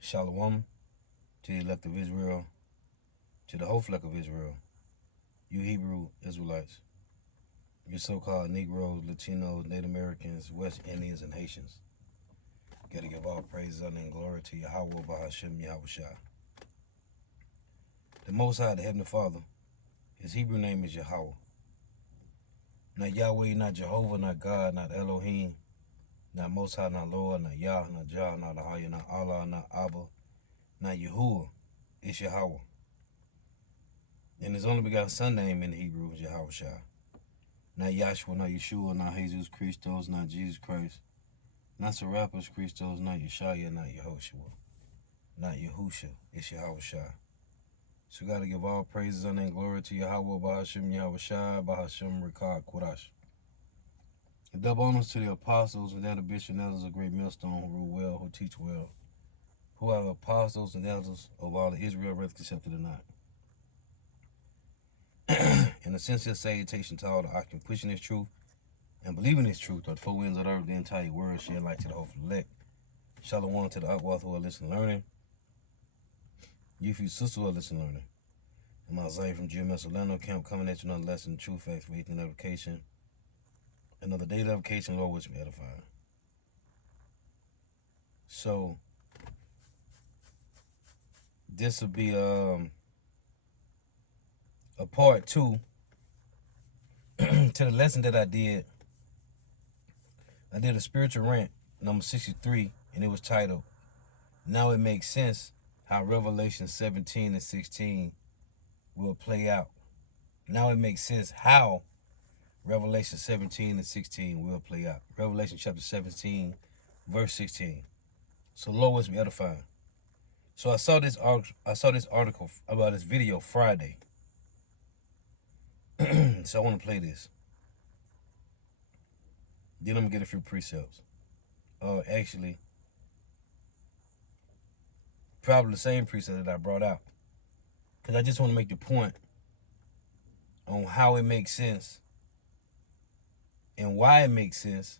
Shalom to the elect of Israel, to the whole flock of Israel, you Hebrew Israelites, you so-called Negroes, Latinos, Native Americans, West Indians, and Haitians. Gotta give all praise, honor, and glory to Yahweh, Bahashem, Yahushua. The Most High, the Heavenly Father, his Hebrew name is Yahweh. Not Yahweh, not Jehovah, not God, not Elohim, not Most High, not Lord, not Yah, not Jah, not Ahaya, not Allah, not Abba, not Yahuwah. It's Yahweh. And his only begotten son name in Hebrew is Yahushua. Not Yahshua, not Yeshua, not Jesus Christos, not Jesus Christ, not Serapis Christos, not Yeshaya, not Yehoshua, not Yahusha. It's Yahushua. So we got to give all praises, honor, and glory to Yahweh, Bahashem, Yahushua, Bahashem, Rikad, Kodash. Double honors to the apostles and the bishops and elders of Great Millstone, who rule well, who teach well, who are apostles and elders of all of Israel, whether accepted or not. And a sincere salutation to all the Akim pushing this truth and believing this truth, or the four winds of the earth, the entire word, sharing light to the whole elect. Shalom to the Akwath who are listening learning. You few sisters who are listening learning. And my Zay from GMS Orlando Camp coming at you another lesson, truth, faith, faith, and edification. Another day of edification, Lord, which me edifying. So this will be a part two to the lesson that I did. I did a spiritual rant, number 63, and it was titled, Now It Makes Sense How Revelation 17 and 16 will play out. Now it makes sense how Revelation 17 and 16 will play out. Revelation chapter 17, verse 16. So Lord, was me edifying. So I saw this article about this video Friday. So I want to play this. Then I'm gonna get a few precepts. Actually, probably the same precept that I brought out, because I just want to make the point on how it makes sense and why it makes sense,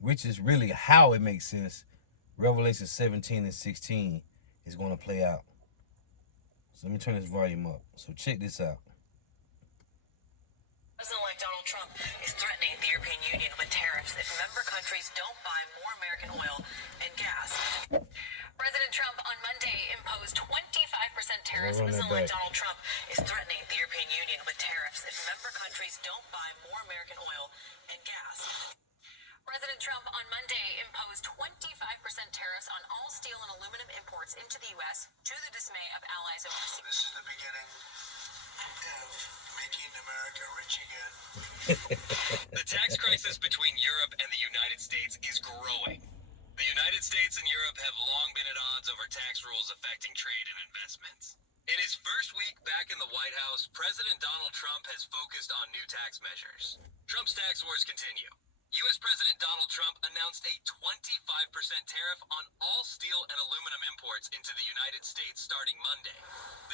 which is really how it makes sense. Revelation 17 and 16 is going to play out. So let me turn this volume up. So check this out. President-elect Donald Trump is threatening the European Union with tariffs if member countries don't buy more American oil and gas. President Trump on Monday imposed 25% tariffs. President-elect Donald Trump is threatening the European Union with tariffs if member countries don't buy more American oil and gas. President Trump on Monday imposed 25% tariffs on all steel and aluminum imports into the U.S. to the dismay of allies overseas. This is the beginning of making America rich again. The tax crisis between Europe and the United States is growing. The United States and Europe have long been at odds over tax rules affecting trade and investments. In his first week back in the White House, President Donald Trump has focused on new tax measures. Trump's tax wars continue. U.S. President Donald Trump announced a 25% tariff on all steel and aluminum imports into the United States starting Monday.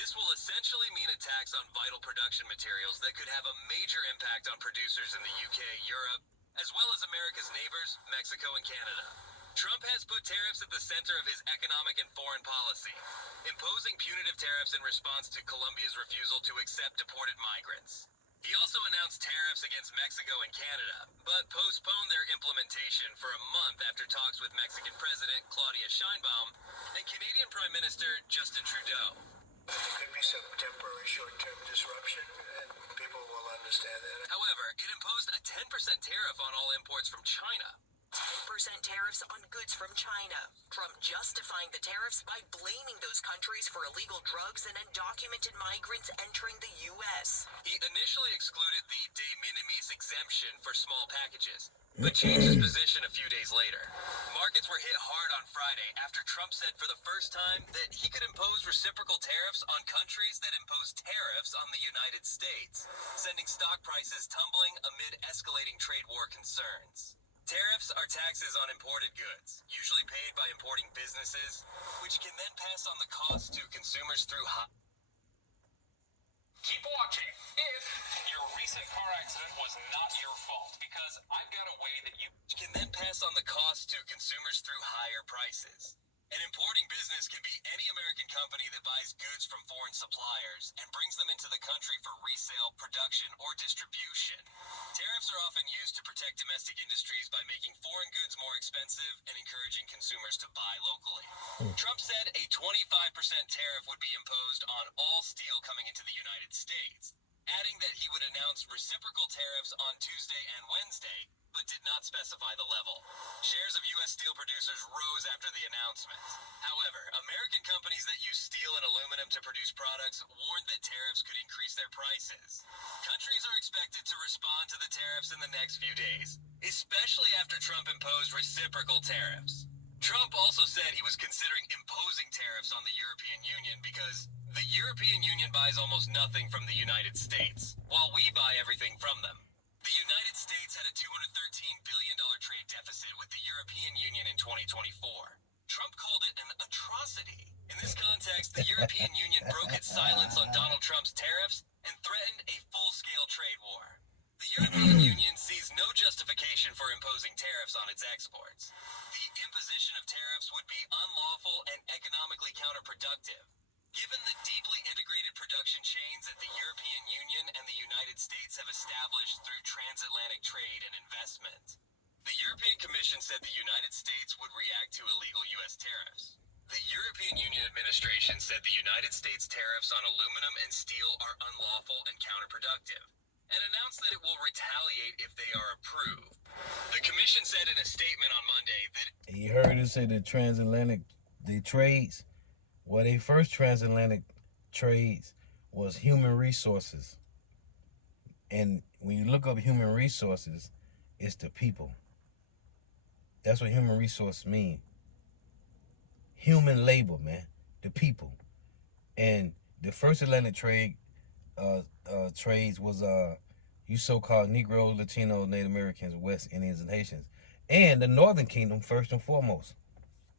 This will essentially mean a tax on vital production materials that could have a major impact on producers in the UK, Europe, as well as America's neighbors, Mexico and Canada. Trump has put tariffs at the center of his economic and foreign policy, imposing punitive tariffs in response to Colombia's refusal to accept deported migrants. He also announced tariffs against Mexico and Canada, but postponed their implementation for a month after talks with Mexican President Claudia Sheinbaum and Canadian Prime Minister Justin Trudeau. There could be some temporary short-term disruption, and people will understand that. However, it imposed a 10% tariff on all imports from China. 10% tariffs on goods from China. Trump justifying the tariffs by blaming those countries for illegal drugs and undocumented migrants entering the U.S. He initially excluded the de minimis exemption for small packages, but changed his position a few days later. Markets were hit hard on Friday after Trump said for the first time that he could impose reciprocal tariffs on countries that impose tariffs on the United States, sending stock prices tumbling amid escalating trade war concerns. Tariffs are taxes on imported goods, usually paid by importing businesses, which can then pass on the cost to consumers through Keep watching if your recent car accident was not your fault, because I've got a way that you can then pass on the cost to consumers through higher prices. An importing business can be any American company that buys goods from foreign suppliers and brings them into the country for resale, production, or distribution. Tariffs are often used to protect domestic industries by making foreign goods more expensive and encouraging consumers to buy locally. Trump said a 25% tariff would be imposed on all steel coming into the United States, adding that he would announce reciprocal tariffs on Tuesday and Wednesday, but did not specify the level. Shares of U.S. steel producers rose after the announcement. However, American companies that use steel and aluminum to produce products warned that tariffs could increase their prices. Countries are expected to respond to the tariffs in the next few days, especially after Trump imposed reciprocal tariffs. Trump also said he was considering imposing tariffs on the European Union because the European Union buys almost nothing from the United States, while we buy everything from them. The United States had a $213 billion trade deficit with the European Union in 2024. Trump called it an atrocity. In this context, the European Union broke its silence on Donald Trump's tariffs and threatened a full-scale trade war. The European Union sees no justification for imposing tariffs on its exports. The imposition of tariffs would be unlawful and economically counterproductive. Given the deeply integrated production chains that the European Union and the United States have established through transatlantic trade and investment, the European Commission said the United States would react to illegal U.S. tariffs. The European Union administration said the United States tariffs on aluminum and steel are unlawful and counterproductive, and announced that it will retaliate if they are approved. The Commission said in a statement on Monday that You heard it say the trades. Well, they first transatlantic trades was human resources. And when you look up human resources, it's the people. That's what human resource mean. Human labor, man. The people. And the first Atlantic trades was you so-called Negro, Latino, Native Americans, West Indians, and Haitians. And the Northern Kingdom, first and foremost.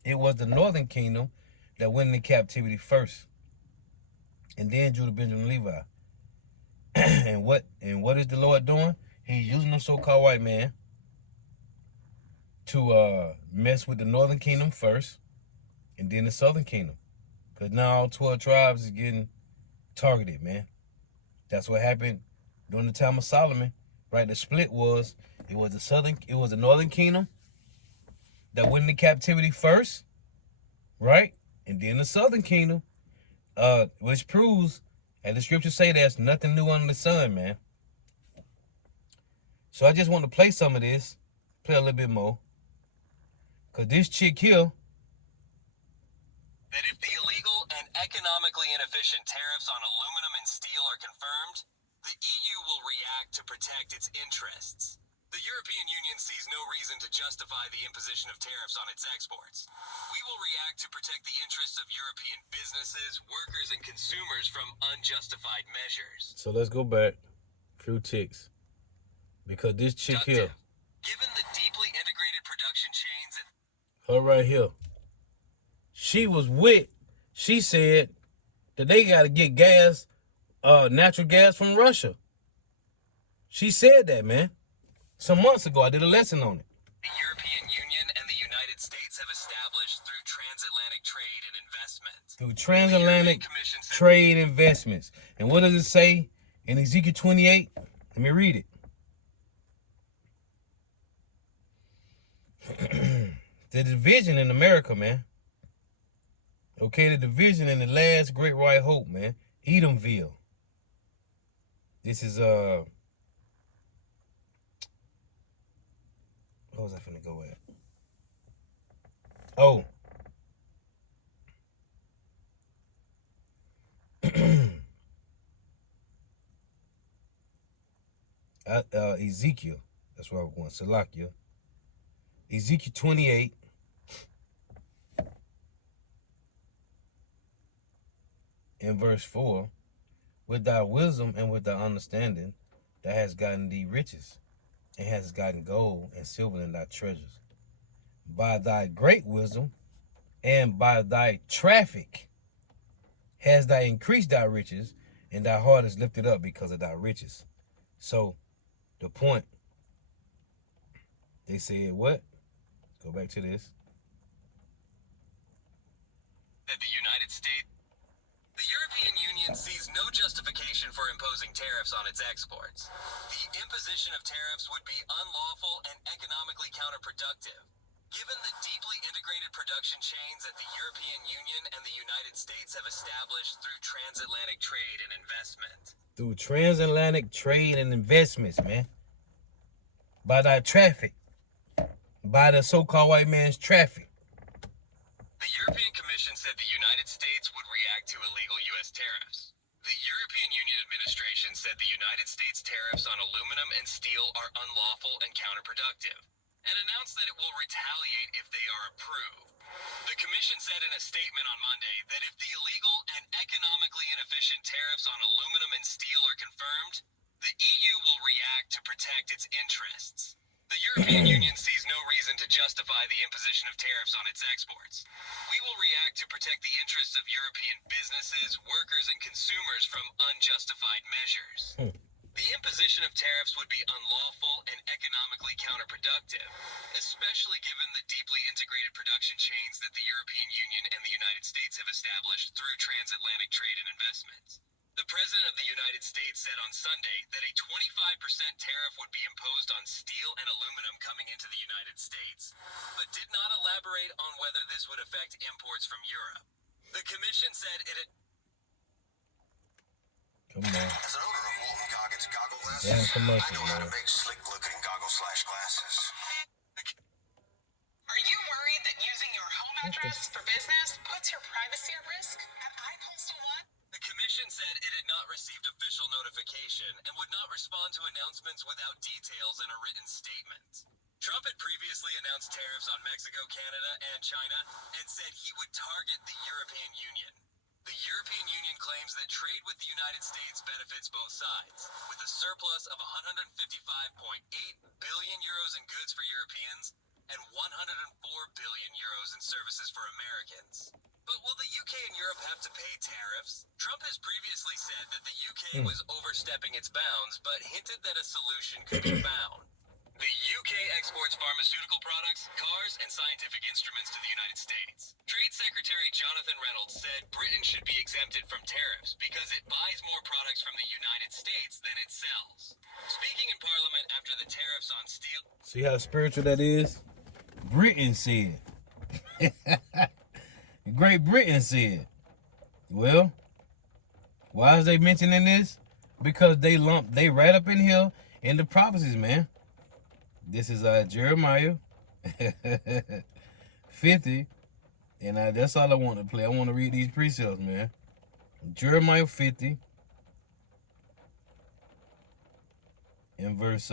It was the Northern Kingdom that went into captivity first, and then Judah, Benjamin, Levi. and what is the Lord doing? He's using the so-called white man to mess with the Northern Kingdom first, and then the Southern Kingdom, because now all 12 tribes is getting targeted, man. That's what happened during the time of Solomon, right? The split was it was the Northern Kingdom that went into captivity first, right? And then the Southern Kingdom, which proves, and the scriptures say there's nothing new under the sun, man. So I just want to play some of this, play a little bit more. Because this chick here, that if the illegal and economically inefficient tariffs on aluminum and steel are confirmed, the EU will react to protect its interests. The European Union sees no reason to justify the imposition of tariffs on its exports. We will react to protect the interests of European businesses, workers, and consumers from unjustified measures. so let's go back a few ticks. Because this chick here, Given the deeply integrated production chains and her right here, she said that they got to get gas, natural gas from Russia. She said that, man. Some months ago, I did a lesson on it. the European Union and the United States have established through transatlantic trade and investment. Through transatlantic The European Commission said trade investments. And what does it say in Ezekiel 28? Let me read it. The division in America, man. Okay, the division in the last great white hope, man. Edomville. This is what was I finna go at? Oh. Ezekiel. That's where I'm going. Salakia. Ezekiel 28. In verse 4. With thy wisdom and with thy understanding, thou hast gotten thee riches, and hast gotten gold and silver in thy treasures. By thy great wisdom and by thy traffic hast thou increased thy riches, and thy heart is lifted up because of thy riches. So the point, they said what? Go back to this. That the United States, the European Union sees no justification for imposing tariffs on its exports. The imposition of tariffs would be unlawful and economically counterproductive. Given the deeply integrated production chains that the European Union and the United States have established through transatlantic trade and investment. Through transatlantic trade and investments, man. By that traffic. By the so-called white man's traffic. The European Commission said the United States would react to illegal U.S. tariffs. The European Union administration said the United States tariffs on aluminum and steel are unlawful and counterproductive, and announced that it will retaliate if they are approved. The Commission said in a statement on Monday that if the illegal and economically inefficient tariffs on aluminum and steel are confirmed, the EU will react to protect its interests. The European Union sees no reason to justify the imposition of tariffs on its exports. We will react to protect the interests of European businesses, workers, and consumers from unjustified measures. The imposition of tariffs would be unlawful and economically counterproductive, especially given the deeply integrated production chains that the European Union and the United States have established through transatlantic trade and investments. The President of the United States said on Sunday that a 25% tariff would be imposed on steel and aluminum coming into the United States, but did not elaborate on whether this would affect imports from Europe. The Commission said it had... Come on. As an owner of Walton Goggins goggle glasses, Damn commercial, I know how to man. make slick-looking goggle/glasses. Are you worried that using your home address for business puts your privacy at risk? At iPostal One? The Commission said it had not received official notification and would not respond to announcements without details in a written statement. Trump had previously announced tariffs on Mexico, Canada, and China, and said he would target the European Union. The European Union claims that trade with the United States benefits both sides, with a surplus of 155.8 billion euros in goods for Europeans and 104 billion euros in services for Americans. But will the UK and Europe have to pay tariffs? Trump has previously said that the UK was overstepping its bounds, but hinted that a solution could be found. The UK exports pharmaceutical products, cars, and scientific instruments to the United States. Trade Secretary Jonathan Reynolds said Britain should be exempted from tariffs because it buys more products from the United States than it sells. Speaking in Parliament after the tariffs on steel... See how spiritual that is? Britain said. Great Britain said. Well, why is they mentioning this? Because they right up in here in the prophecies, man. This is Jeremiah 50. And that's all I want to play. I want to read these precepts, man. Jeremiah 50. In verse...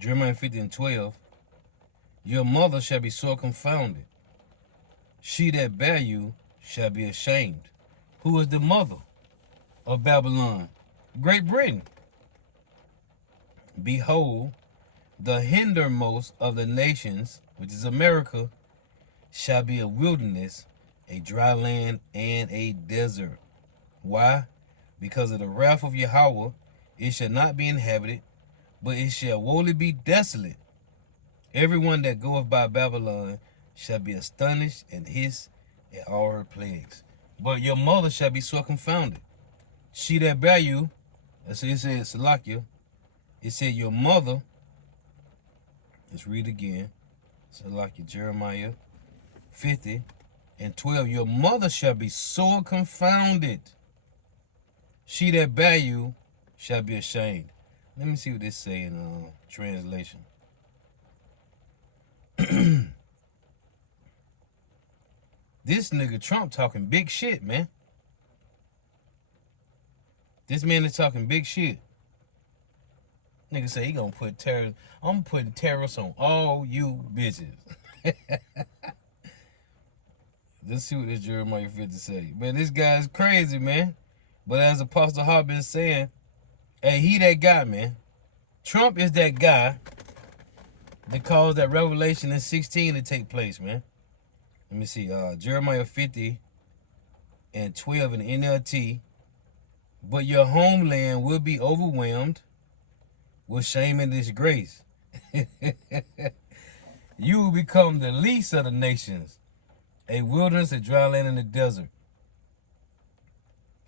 Jeremiah 50 and 12. Your mother shall be sore confounded. She that bare you shall be ashamed. Who is the mother of Babylon? Great Britain. Behold, the hindermost of the nations, which is America, shall be a wilderness, a dry land, and a desert. Why? Because of the wrath of Yahweh, it shall not be inhabited, but it shall wholly be desolate. Everyone that goeth by Babylon shall be astonished and hiss at all her plagues. But your mother shall be so confounded. She that bare you, so it said Salakia, it said your mother, let's read again, Salakia, Jeremiah 50 and 12, your mother shall be sore confounded. She that bare you shall be ashamed. Let me see what this say in translation. This nigga Trump talking big shit, man. This man is talking big shit. Nigga say he gonna put tariffs. I'm putting tariffs on all you bitches. Let's see what this Jeremiah 50 say. Man, this guy's crazy, man. But as Apostle Hart been saying, hey, he that guy, man. Trump is that guy They caused that Revelation in 16 to take place, man. Let me see. Jeremiah 50 and 12 in NLT. But your homeland will be overwhelmed with shame and disgrace. You will become the least of the nations, a wilderness, a dry land in the desert.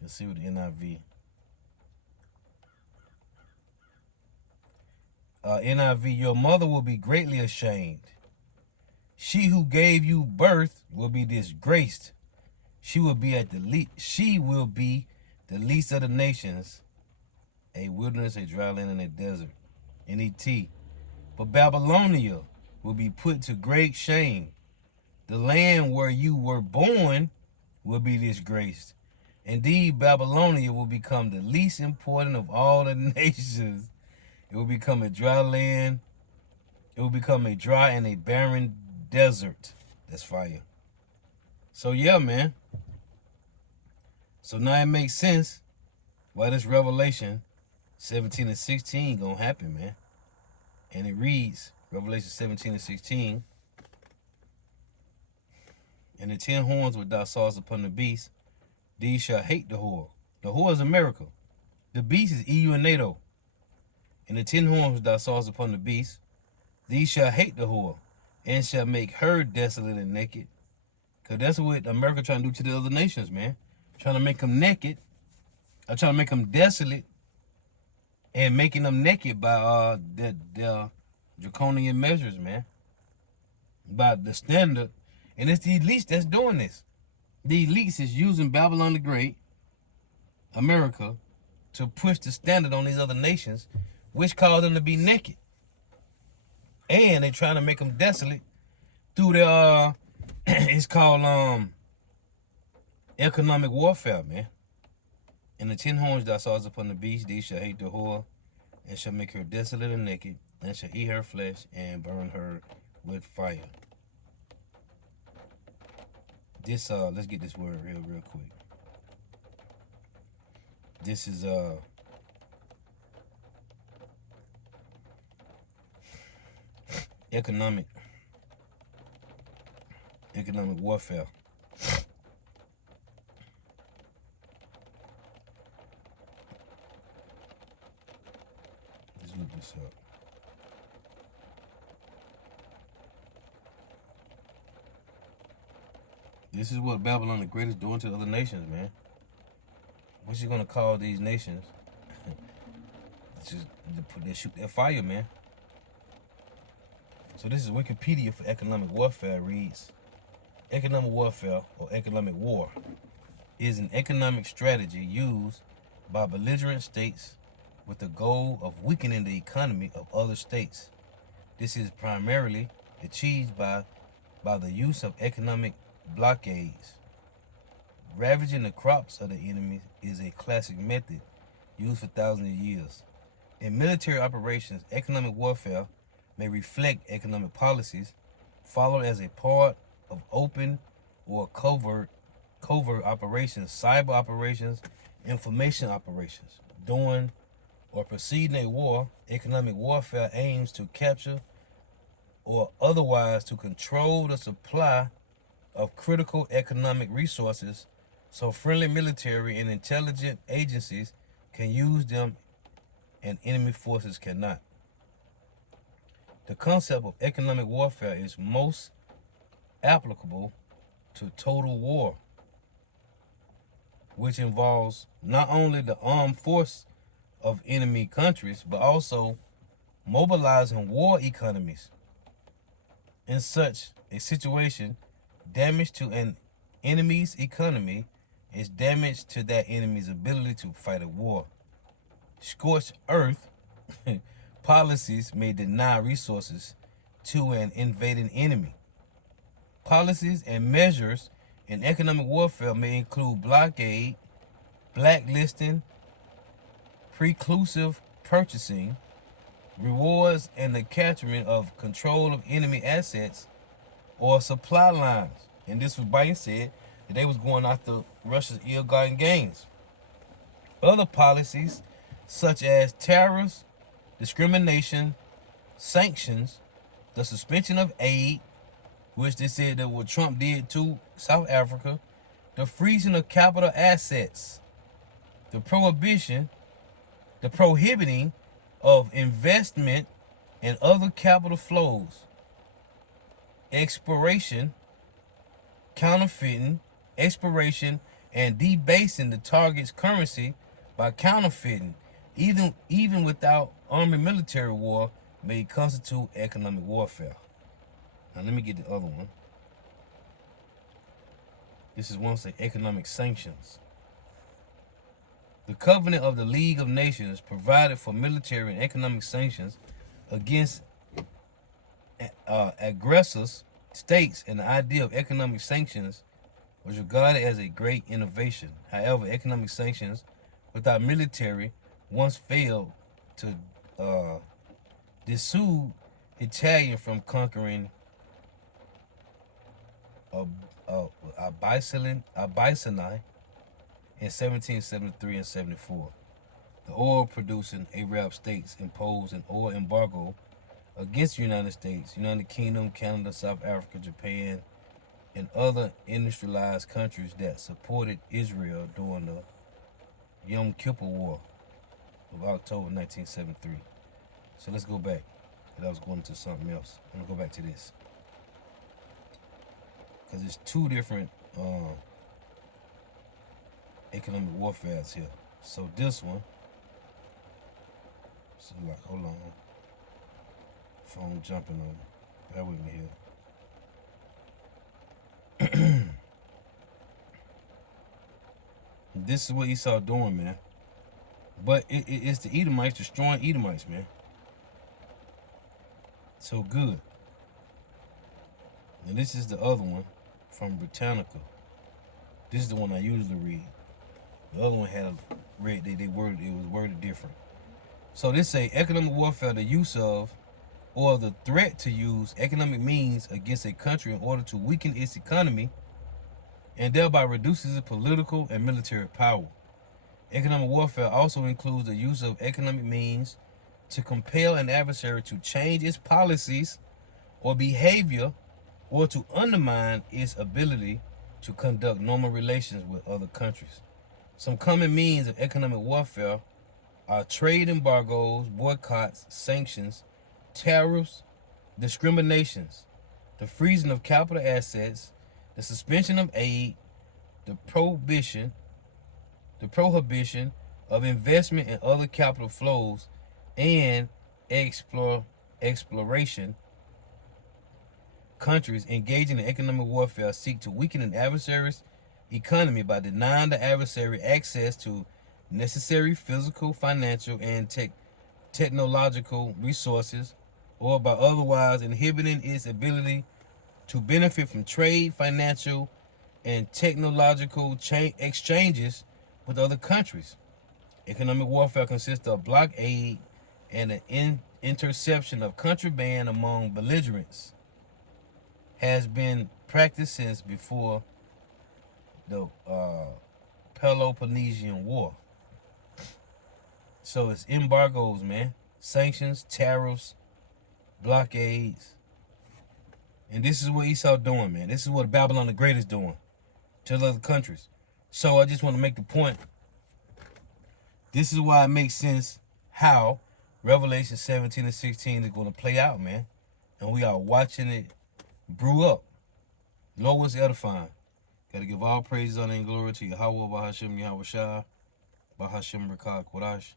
Let's see what the NIV. NIV, your mother will be greatly ashamed. She who gave you birth will be disgraced. She will be the least of the nations, a wilderness, a dry land in a desert. NET. But Babylonia will be put to great shame. The land where you were born will be disgraced. Indeed, Babylonia will become the least important of all the nations. It will become a dry land. It will become a dry and a barren desert. That's fire. So yeah, man. So now it makes sense why this Revelation 17 and 16 gonna happen, man. And it reads, Revelation 17 and 16. And the 10 horns which thou sawest upon the beast, these shall hate the whore. The whore is America. The beast is EU and NATO. And the 10 horns which thou sawest upon the beast, these shall hate the whore, and shall make her desolate and naked. Because that's what America trying to do to the other nations, man. Trying to make them naked. Trying to make them desolate. And making them naked by the draconian measures, man. By the standard. And it's the elites that's doing this. The elites is using Babylon the Great, America, to push the standard on these other nations, which cause them to be naked. And they're trying to make them desolate through their, it's called economic warfare, man. And the 10 horns thou sawest upon the beast, these shall hate the whore, and shall make her desolate and naked, and shall eat her flesh, and burn her with fire. This, let's get this word real quick. This is, economic warfare. Let's look this up. This is what Babylon the Great is doing to other nations, man. What's she gonna call these nations? They shoot their fire, man. So this is Wikipedia for economic warfare. Reads, economic warfare or economic war is an economic strategy used by belligerent states with the goal of weakening the economy of other states. This is primarily achieved by the use of economic blockades. Ravaging the crops of the enemy is a classic method used for thousands of years. In military operations, economic warfare may reflect economic policies followed as a part of open or covert operations, cyber operations, information operations. During or preceding a war, economic warfare aims to capture or otherwise to control the supply of critical economic resources so friendly military and intelligence agencies can use them and enemy forces cannot. The concept of economic warfare is most applicable to total war, which involves not only the armed force of enemy countries, but also mobilizing war economies. In such a situation, damage to an enemy's economy is damage to that enemy's ability to fight a war. Scorched earth policies may deny resources to an invading enemy. Policies and measures in economic warfare may include blockade, blacklisting, preclusive purchasing, rewards, and the capturing of control of enemy assets or supply lines. And this was Biden said that they was going after Russia's ill-gotten gains. Other policies such as tariffs, discrimination, sanctions, the suspension of aid, which they said that what Trump did to South Africa, the freezing of capital assets, the prohibiting of investment and other capital flows, counterfeiting, expiration, and debasing the target's currency by counterfeiting, even without armed military war, may constitute economic warfare. Now let me get the other one. This is one say economic sanctions. The Covenant of the League of Nations provided for military and economic sanctions against aggressors states, and the idea of economic sanctions was regarded as a great innovation. However, economic sanctions without military once failed to dissuade Italian from conquering Abyssinia in 1773 and 74. The oil-producing Arab states imposed an oil embargo against the United States, United Kingdom, Canada, South Africa, Japan, and other industrialized countries that supported Israel during the Yom Kippur War of October 1973. So let's go back. I was going to something else. I'm going to go back to this. Because there's two different economic warfares here. So this one, so like, hold on. Phone jumping on me. Bear with me here. This is what Esau doing, man. But it's the Edomites destroying Edomites, man. So good. And this is the other one from Britannica. This is the one I usually read. The other one had read it was worded different. So this say economic warfare, the use of or the threat to use economic means against a country in order to weaken its economy and thereby reduces its political and military power. Economic warfare also includes the use of economic means to compel an adversary to change its policies or behavior or to undermine its ability to conduct normal relations with other countries. Some common means of economic warfare are trade embargoes, boycotts, sanctions, tariffs, discriminations, the freezing of capital assets, the suspension of aid, the prohibition of investment and other capital flows, and exploration. Countries engaging in economic warfare seek to weaken an adversary's economy by denying the adversary access to necessary physical, financial, and technological resources, or by otherwise inhibiting its ability to benefit from trade, financial, and technological exchanges with other countries. Economic warfare consists of blockade and the interception of contraband among belligerents. Has been practiced since before the Peloponnesian War. So it's embargoes, man. Sanctions, tariffs, blockades. And this is what Esau doing, man. This is what Babylon the Great is doing to the other countries. So I just want to make the point. This is why it makes sense how Revelation 17 and 16 is going to play out, man. And we are watching it brew up. Lord was edifying. Got to give all praise, honor, and glory to Yahweh, Bahashem, Yahweh Shah, Bahashem, Rekah, Kodash.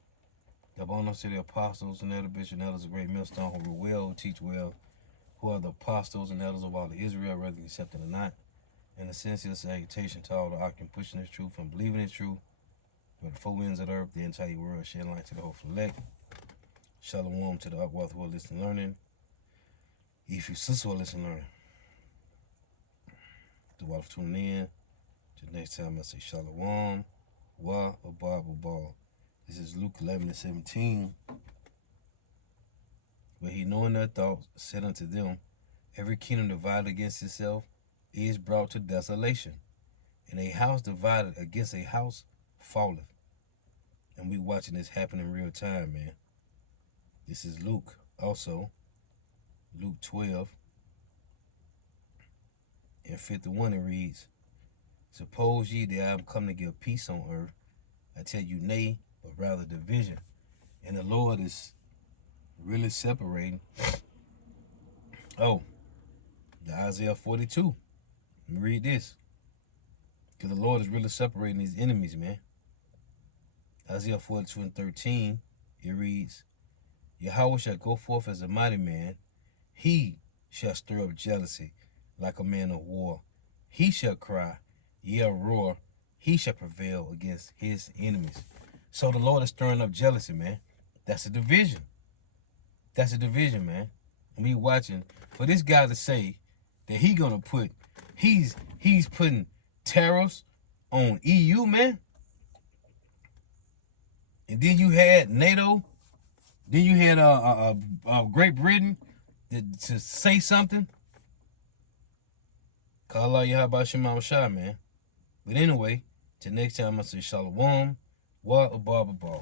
The bonus to the apostles and elder bishops and elders of great millstone who rule well, who teach well, who are the apostles and elders of all of Israel, whether you accept it or not. And a sincere salutation to all the Akim pushing this truth and believing it's true. With the four winds of the earth, the entire world, shed light to the hopeful elect. Shalom to the upworth who are listening learning. If you sister who are listening learning. The water for tuning in. Till next time I say Shalom. Wa Abba Abba. This is Luke 11 and 17. But he knowing their thoughts said unto them, every kingdom divided against itself is brought to desolation, and a house divided against a house falleth. And we watching this happen in real time, man. This is Luke also Luke 12 and 51 it reads, suppose ye that I am come to give peace on earth. I tell you nay, but rather division. And the Lord is really separating. Oh, the Isaiah 42. Let me read this. Because the Lord is really separating his enemies, man. Isaiah 42 and 13, it reads, Yahweh shall go forth as a mighty man. He shall stir up jealousy like a man of war. He shall cry, yea, roar. He shall prevail against his enemies. So the Lord is stirring up jealousy, man. That's a division. That's a division, man. And we watching for this guy to say that he gonna put, he's putting tariffs on EU, man. And then you had NATO. Then you had Great Britain to say something. Call Allah Yahweh Shema Shah, man. But anyway, till next time I say Shalom, wa abba.